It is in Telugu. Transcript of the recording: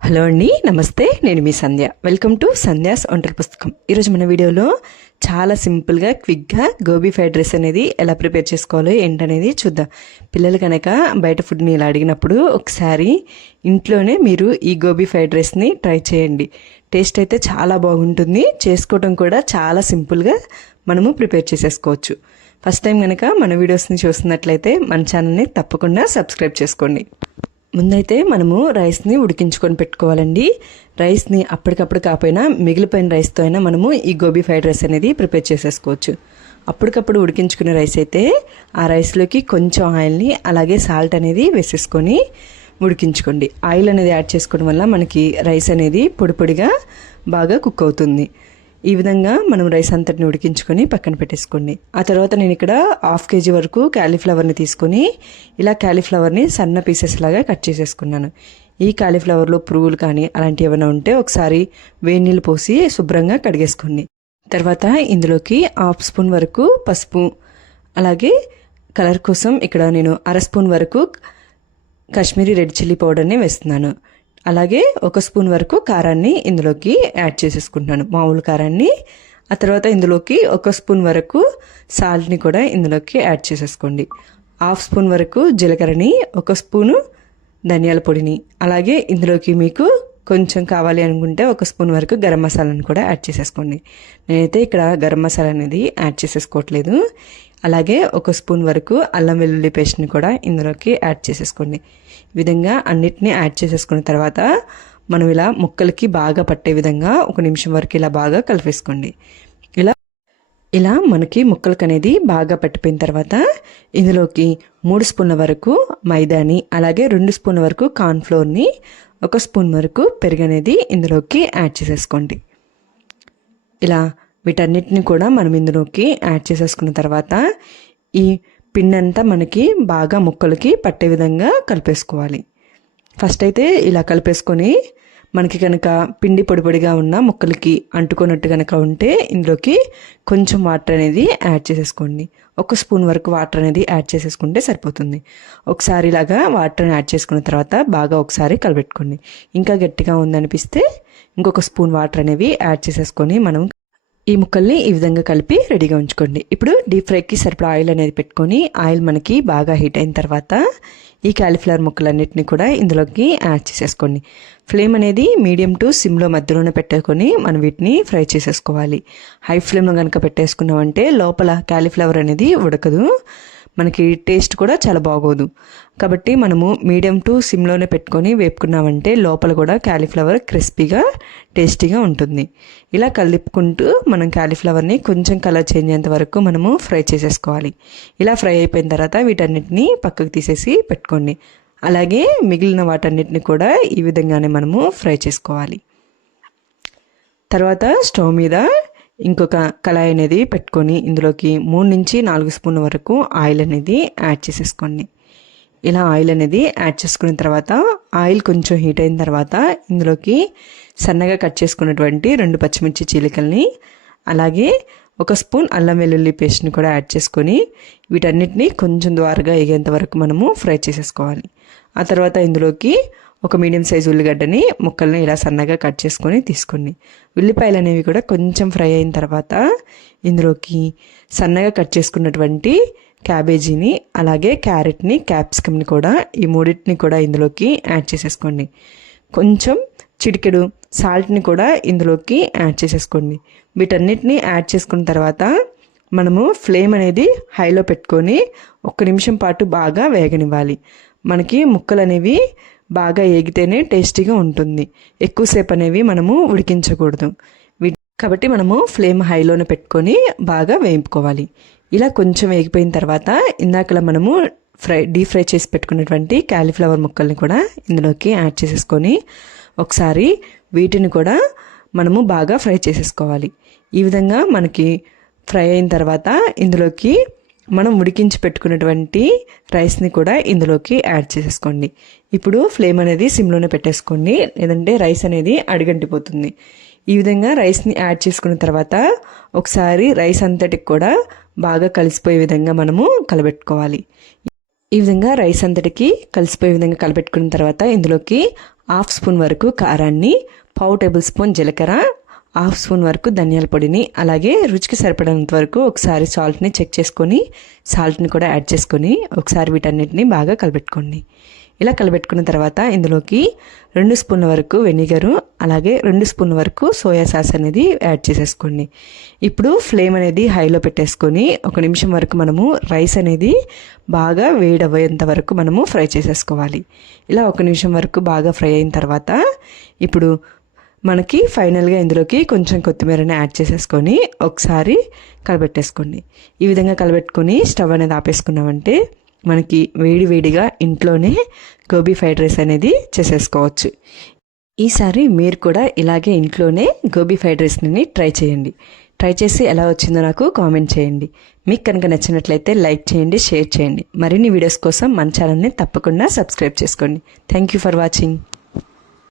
హలో అండి, నమస్తే. నేను మీ సంధ్య. వెల్కమ్ టు సంధ్యాస్ వంటల పుస్తకం. ఈరోజు మన వీడియోలో చాలా సింపుల్గా క్విక్గా గోబీ ఫ్రైడ్ రైస్ అనేది ఎలా ప్రిపేర్ చేసుకోవాలో ఏంటనేది చూద్దాం. పిల్లలు కనుక బయట ఫుడ్ని ఇలా అడిగినప్పుడు ఒకసారి ఇంట్లోనే మీరు ఈ గోబీ ఫ్రైడ్ రైస్ని ట్రై చేయండి. టేస్ట్ అయితే చాలా బాగుంటుంది. చేసుకోవడం కూడా చాలా సింపుల్గా మనము ప్రిపేర్ చేసేసుకోవచ్చు. ఫస్ట్ టైం కనుక మన వీడియోస్ని చూస్తున్నట్లయితే మన ఛానల్ని తప్పకుండా సబ్స్క్రైబ్ చేసుకోండి. ముందైతే మనము రైస్ని ఉడికించుకొని పెట్టుకోవాలండి. రైస్ని అప్పటికప్పుడు కాకపోయినా మిగిలిపోయిన రైస్తో అయినా మనము ఈ గోబీ ఫ్రైడ్ రైస్ అనేది ప్రిపేర్ చేసేసుకోవచ్చు. అప్పటికప్పుడు ఉడికించుకునే రైస్ అయితే ఆ రైస్లోకి కొంచెం ఆయిల్ని అలాగే సాల్ట్ అనేది వేసేసుకొని ఉడికించుకోండి. ఆయిల్ అనేది యాడ్ చేసుకోవడం వల్ల మనకి రైస్ అనేది పొడి పొడిగా బాగా కుక్ అవుతుంది. ఈ విధంగా మనం రైస్ అంతటిని ఉడికించుకొని పక్కన పెట్టేసుకోండి. ఆ తర్వాత నేను ఇక్కడ 1/2 kg వరకు క్యాలీఫ్లవర్ని తీసుకొని ఇలా క్యాలీఫ్లవర్ని సన్న పీసెస్ లాగా కట్ చేసేసుకున్నాను. ఈ క్యాలీఫ్లవర్లో పురుగులు కానీ అలాంటివి ఏమైనా ఉంటే ఒకసారి వేడి నీళ్ళు పోసి శుభ్రంగా కడిగేసుకోండి. తర్వాత ఇందులోకి 1/2 స్పూన్ వరకు పసుపు, అలాగే కలర్ కోసం ఇక్కడ నేను 1/2 స్పూన్ వరకు కాశ్మీరీ రెడ్ చిల్లీ పౌడర్ని వేస్తున్నాను. అలాగే 1 స్పూన్ వరకు కారాన్ని ఇందులోకి యాడ్ చేసేసుకుంటున్నాను, మామూలు కారాన్ని. ఆ తర్వాత ఇందులోకి 1 స్పూన్ వరకు సాల్ట్ని కూడా ఇందులోకి యాడ్ చేసేసుకోండి. 1/2 స్పూన్ వరకు జీలకర్రని, 1 స్పూను ధనియాల పొడిని, అలాగే ఇందులోకి మీకు కొంచెం కావాలి అనుకుంటే 1 స్పూన్ వరకు గరం మసాలాని కూడా యాడ్ చేసేసుకోండి. నేనైతే ఇక్కడ గరం మసాలా అనేది యాడ్ చేసేసుకోవట్లేదు. అలాగే 1 స్పూన్ వరకు అల్లం వెల్లుల్లి పేస్ట్ని కూడా ఇందులోకి యాడ్ చేసేసుకోండి. ఈ విధంగా అన్నిటినీ యాడ్ చేసేసుకున్న తర్వాత మనం ఇలా ముక్కలకి బాగా పట్టే విధంగా 1 నిమిషం వరకు ఇలా బాగా కలిపేసుకోండి. ఇలా మనకి ముక్కలకి అనేది బాగా పట్టిపోయిన తర్వాత ఇందులోకి 3 స్పూన్ల వరకు మైదాని, అలాగే 2 స్పూన్ల వరకు కార్న్ఫ్లోర్ని, 1 స్పూన్ వరకు పెరుగు అనేది ఇందులోకి యాడ్ చేసేసుకోండి. ఇలా వీటన్నిటిని కూడా మనం ఇందులోకి యాడ్ చేసేసుకున్న తర్వాత ఈ పిండి అంతా మనకి బాగా ముక్కలకి పట్టే విధంగా కలిపేసుకోవాలి. ఫస్ట్ అయితే ఇలా కలిపేసుకొని మనకి కనుక పిండి పొడి పొడిగా ఉన్న ముక్కలకి అంటుకున్నట్టు కనుక ఉంటే ఇందులోకి కొంచెం వాటర్ అనేది యాడ్ చేసేసుకోండి. 1 స్పూన్ వరకు వాటర్ అనేది యాడ్ చేసేసుకుంటే సరిపోతుంది. ఒకసారి ఇలాగా వాటర్ని యాడ్ చేసుకున్న తర్వాత బాగా ఒకసారి కలిపెట్టుకోండి. ఇంకా గట్టిగా ఉందనిపిస్తే ఇంకొక స్పూన్ వాటర్ అనేవి యాడ్ చేసేసుకొని మనం ఈ ముక్కల్ని ఈ విధంగా కలిపి రెడీగా ఉంచుకోండి. ఇప్పుడు డీప్ ఫ్రైకి సరిపడా ఆయిల్ అనేది పెట్టుకొని ఆయిల్ మనకి బాగా హీట్ అయిన తర్వాత ఈ కాలీఫ్లవర్ ముక్కలన్నిటిని కూడా ఇందులోకి యాడ్ చేసేసుకోండి. ఫ్లేమ్ అనేది మీడియం టు సిమ్లో మధ్యలోనే పెట్టుకొని మనం వీటిని ఫ్రై చేసేసుకోవాలి. హై ఫ్లేమ్లో కనుక పెట్టేసుకున్నామంటే లోపల కాలీఫ్లవర్ అనేది ఉడకదు, మనకి టేస్ట్ కూడా చాలా బాగోదు. కాబట్టి మనము మీడియం టు సిమ్లోనే పెట్టుకొని వేపుకున్నామంటే లోపల కూడా కాలీఫ్లవర్ క్రిస్పీగా టేస్టీగా ఉంటుంది. ఇలా కలుపుకుంటూ మనం కాలీఫ్లవర్ని కొంచెం కలర్ చేంజ్ అయ్యేంత వరకు మనము ఫ్రై చేసేసుకోవాలి. ఇలా ఫ్రై అయిపోయిన తర్వాత వీటన్నిటిని పక్కకు తీసేసి పెట్టుకోండి. అలాగే మిగిలిన వాటన్నిటిని కూడా ఈ విధంగానే మనము ఫ్రై చేసుకోవాలి. తర్వాత స్టవ్ మీద ఇంకొక కళాయి అనేది పెట్టుకొని ఇందులోకి 3 నుంచి 4 స్పూన్ల వరకు ఆయిల్ అనేది యాడ్ చేసేసుకోండి. ఇలా ఆయిల్ అనేది యాడ్ చేసుకున్న తర్వాత ఆయిల్ కొంచెం హీట్ అయిన తర్వాత ఇందులోకి సన్నగా కట్ చేసుకున్నటువంటి 2 పచ్చిమిర్చి చీలికల్ని, అలాగే 1 స్పూన్ అల్లం వెల్లుల్లి పేస్ట్ని కూడా యాడ్ చేసుకొని వీటన్నిటిని కొంచెం ద్వారగా ఎగేంత వరకు మనము ఫ్రై చేసేసుకోవాలి. ఆ తర్వాత ఇందులోకి 1 మీడియం సైజు ఉల్లిగడ్డని ముక్కల్ని ఇలా సన్నగా కట్ చేసుకొని తీసుకోండి. ఉల్లిపాయలు అనేవి కూడా కొంచెం ఫ్రై అయిన తర్వాత ఇందులోకి సన్నగా కట్ చేసుకున్నటువంటి క్యాబేజీని, అలాగే క్యారెట్ని, క్యాప్సికమ్ని కూడా ఈ మూడింటిని కూడా ఇందులోకి యాడ్ చేసేసుకోండి. కొంచెం చిటికెడు సాల్ట్ని కూడా ఇందులోకి యాడ్ చేసేసుకోండి. వీటన్నిటిని యాడ్ చేసుకున్న తర్వాత మనము ఫ్లేమ్ అనేది హైలో పెట్టుకొని 1 నిమిషం పాటు బాగా వేగనివ్వాలి. మనకి ముక్కలు అనేవి బాగా ఏగితేనే టేస్టీగా ఉంటుంది. ఎక్కువసేపు అనేవి మనము ఉడికించకూడదు. కాబట్టి మనము ఫ్లేమ్ హైలోనే పెట్టుకొని బాగా వేయించుకోవాలి. ఇలా కొంచెం వేగిపోయిన తర్వాత ఇందాకలా మనము డీప్ ఫ్రై చేసి పెట్టుకున్నటువంటి కాలీఫ్లవర్ ముక్కల్ని కూడా ఇందులోకి యాడ్ చేసేసుకొని ఒకసారి వీటిని కూడా మనము బాగా ఫ్రై చేసేసుకోవాలి. ఈ విధంగా మనకి ఫ్రై అయిన తర్వాత ఇందులోకి మనం ఉడికించి పెట్టుకున్నటువంటి రైస్ని కూడా ఇందులోకి యాడ్ చేసేసుకోండి. ఇప్పుడు ఫ్లేమ్ అనేది సిమ్లోనే పెట్టేసుకోండి, లేదంటే రైస్ అనేది అడుగంటిపోతుంది. ఈ విధంగా రైస్ని యాడ్ చేసుకున్న తర్వాత ఒకసారి రైస్ అంతటికి కూడా బాగా కలిసిపోయే విధంగా మనము కలబెట్టుకోవాలి. ఈ విధంగా రైస్ అంతటికి కలిసిపోయే విధంగా కలబెట్టుకున్న తర్వాత ఇందులోకి హాఫ్ స్పూన్ వరకు కారాన్ని, పావు టేబుల్ స్పూన్ జీలకర్ర, హాఫ్ స్పూన్ వరకు ధనియాల పొడిని, అలాగే రుచికి సరిపడినంత వరకు ఒకసారి సాల్ట్ని చెక్ చేసుకొని సాల్ట్ని కూడా యాడ్ చేసుకొని ఒకసారి వీటన్నిటిని బాగా కలబెట్టుకోండి. ఇలా కలబెట్టుకున్న తర్వాత ఇందులోకి 2 స్పూన్ల వరకు వెనిగరు, అలాగే 2 స్పూన్ల వరకు సోయా సాస్ అనేది యాడ్ చేసేసుకోండి. ఇప్పుడు ఫ్లేమ్ అనేది హైలో పెట్టేసుకొని 1 నిమిషం వరకు మనము రైస్ అనేది బాగా వేడయ్యేంత వరకు మనము ఫ్రై చేసేసుకోవాలి. ఇలా 1 నిమిషం వరకు బాగా ఫ్రై అయిన తర్వాత ఇప్పుడు మనకి ఫైనల్గా ఇందులోకి కొంచెం కొత్తిమీరని యాడ్ చేసేసుకొని ఒకసారి కలబెట్టేసుకోండి. ఈ విధంగా కలబెట్టుకొని స్టవ్ అనేది ఆపేసుకున్నామంటే మనకి వేడివేడిగా ఇంట్లోనే గోబీ ఫ్రైడ్ రైస్ అనేది చేసేసుకోవచ్చు. ఈసారి మీరు కూడా ఇలాగే ఇంట్లోనే గోబీ ఫ్రైడ్ రైస్ని ట్రై చేయండి. ట్రై చేసి ఎలా వచ్చిందో నాకు కామెంట్ చేయండి. మీకు కనుక నచ్చినట్లయితే లైక్ చేయండి, షేర్ చేయండి. మరిన్ని వీడియోస్ కోసం మన ఛానల్ని తప్పకుండా సబ్స్క్రైబ్ చేసుకోండి. Thank you for watching.